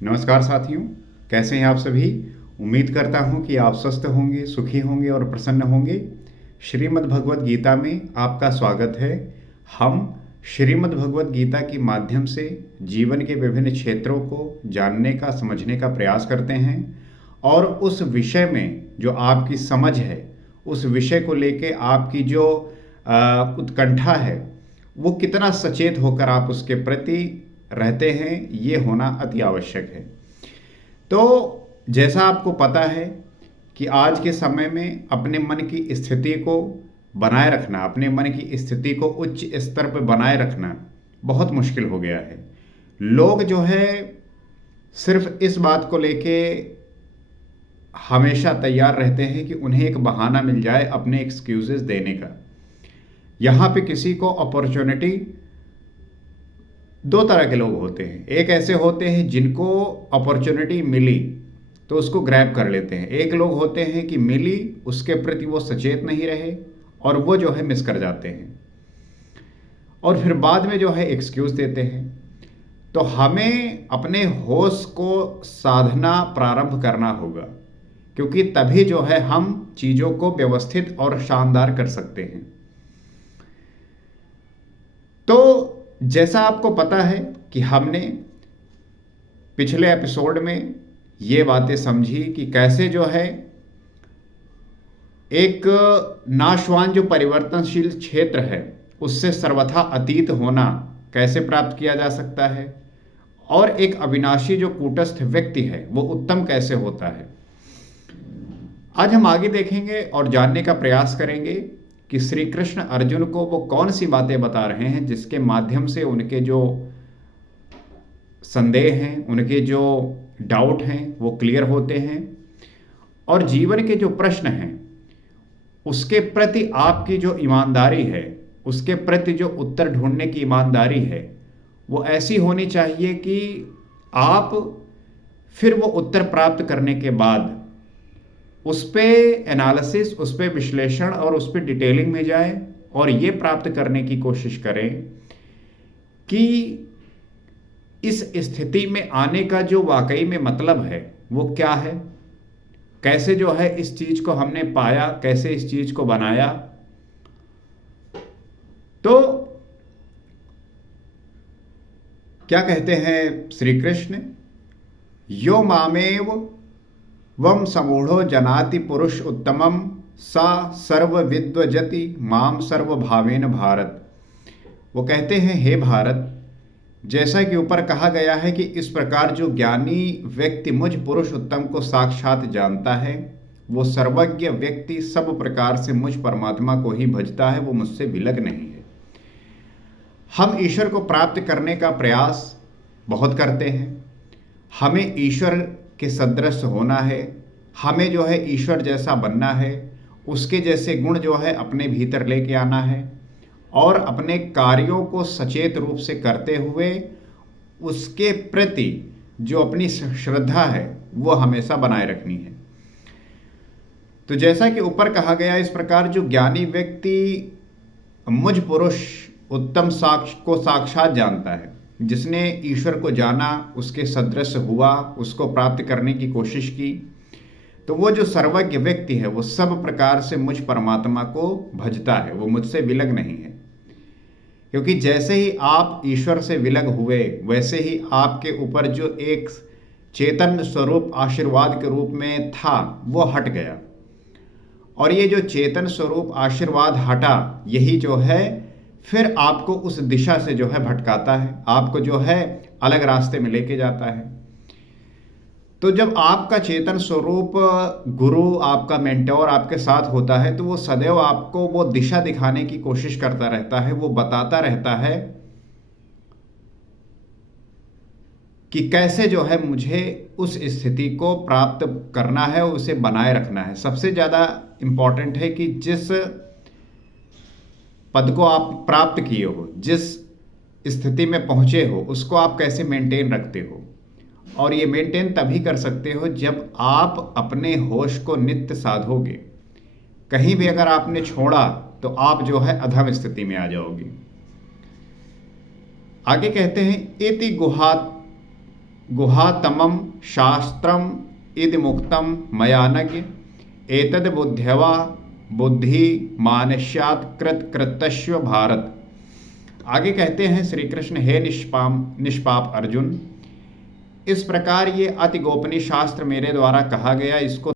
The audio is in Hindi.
नमस्कार साथियों, कैसे हैं आप सभी। उम्मीद करता हूं कि आप स्वस्थ होंगे, सुखी होंगे और प्रसन्न होंगे। श्रीमद् भगवत गीता में आपका स्वागत है। हम श्रीमद् भगवत गीता के माध्यम से जीवन के विभिन्न क्षेत्रों को जानने का, समझने का प्रयास करते हैं और उस विषय में जो आपकी समझ है, उस विषय को लेके आपकी जो उत्कंठा है, वो कितना सचेत होकर आप उसके प्रति रहते हैं, ये होना अति आवश्यक है। तो जैसा आपको पता है कि आज के समय में अपने मन की स्थिति को बनाए रखना, अपने मन की स्थिति को उच्च स्तर पर बनाए रखना बहुत मुश्किल हो गया है। लोग जो है सिर्फ इस बात को लेके हमेशा तैयार रहते हैं कि उन्हें एक बहाना मिल जाए अपने एक्सक्यूजेस देने का। यहाँ पे किसी को अपॉर्चुनिटी, दो तरह के लोग होते हैं। एक ऐसे होते हैं जिनको अपॉर्चुनिटी मिली तो उसको ग्रैब कर लेते हैं। एक लोग होते हैं कि मिली, उसके प्रति वो सचेत नहीं रहे और वो जो है मिस कर जाते हैं और फिर बाद में जो है एक्सक्यूज देते हैं। तो हमें अपने होश को साधना प्रारंभ करना होगा, क्योंकि तभी जो है हम चीज़ों को व्यवस्थित और शानदार कर सकते हैं। तो जैसा आपको पता है कि हमने पिछले एपिसोड में ये बातें समझी कि कैसे जो है एक नाशवान जो परिवर्तनशील क्षेत्र है उससे सर्वथा अतीत होना कैसे प्राप्त किया जा सकता है और एक अविनाशी जो कूटस्थ व्यक्ति है वो उत्तम कैसे होता है। आज हम आगे देखेंगे और जानने का प्रयास करेंगे कि श्री कृष्ण अर्जुन को वो कौन सी बातें बता रहे हैं जिसके माध्यम से उनके जो संदेह हैं, उनके जो डाउट हैं, वो क्लियर होते हैं और जीवन के जो प्रश्न हैं उसके प्रति आपकी जो ईमानदारी है, उसके प्रति जो उत्तर ढूंढने की ईमानदारी है, वो ऐसी होनी चाहिए कि आप फिर वो उत्तर प्राप्त करने के बाद उस पर एनालिसिस, उस पर विश्लेषण और उस पर डिटेलिंग में जाए और ये प्राप्त करने की कोशिश करें कि इस स्थिति में आने का जो वाकई में मतलब है वो क्या है, कैसे जो है इस चीज को हमने पाया, कैसे इस चीज को बनाया। तो क्या कहते हैं श्री कृष्ण, यो मामेव वम समूढ़ो जनाति पुरुष उत्तमम सा सर्व विद्वजति माम सर्व भावेन भारत। वो कहते हैं, हे भारत, जैसा कि ऊपर कहा गया है कि इस प्रकार जो ज्ञानी व्यक्ति मुझ पुरुष उत्तम को साक्षात जानता है, वो सर्वज्ञ व्यक्ति सब प्रकार से मुझ परमात्मा को ही भजता है, वो मुझसे विलग नहीं है। हम ईश्वर को प्राप्त करने का प्रयास बहुत करते हैं, हमें ईश्वर के सदृश होना है, हमें जो है ईश्वर जैसा बनना है, उसके जैसे गुण जो है अपने भीतर लेके आना है और अपने कार्यों को सचेत रूप से करते हुए उसके प्रति जो अपनी श्रद्धा है वो हमेशा बनाए रखनी है। तो जैसा कि ऊपर कहा गया, इस प्रकार जो ज्ञानी व्यक्ति मुझ पुरुष उत्तम को साक्षात जानता है, जिसने ईश्वर को जाना, उसके सदृश हुआ, उसको प्राप्त करने की कोशिश की, तो वो जो सर्वज्ञ व्यक्ति है वो सब प्रकार से मुझ परमात्मा को भजता है, वो मुझसे विलग नहीं है। क्योंकि जैसे ही आप ईश्वर से विलग हुए वैसे ही आपके ऊपर जो एक चेतन स्वरूप आशीर्वाद के रूप में था वो हट गया और ये जो चेतन स्वरूप आशीर्वाद हटा, यही जो है फिर आपको उस दिशा से जो है भटकाता है, आपको जो है अलग रास्ते में लेके जाता है। तो जब आपका चेतन स्वरूप गुरु, आपका मेंटोर आपके साथ होता है तो वो सदैव आपको वो दिशा दिखाने की कोशिश करता रहता है, वो बताता रहता है कि कैसे जो है मुझे उस स्थिति को प्राप्त करना है, उसे बनाए रखना है। सबसे ज़्यादा इम्पॉर्टेंट है कि जिस पद को आप प्राप्त किए हो, जिस स्थिति में पहुंचे हो, उसको आप कैसे मेंटेन रखते हो। और ये मेंटेन तभी कर सकते हो जब आप अपने होश को नित्य साधोगे। कहीं भी अगर आपने छोड़ा तो आप जो है अधम स्थिति में आ जाओगे। आगे कहते हैं, इति गुहात गुहातमं शास्त्रम इति मुक्तम मयानज्ञ एतद् बुद्ध्यवा बुद्धि मानस्यात् कृत कृतस्व भारत। आगे कहते हैं श्री कृष्ण, हे निष्पाप अर्जुन, इस प्रकार ये अति गोपनीय शास्त्र मेरे द्वारा कहा गया, इसको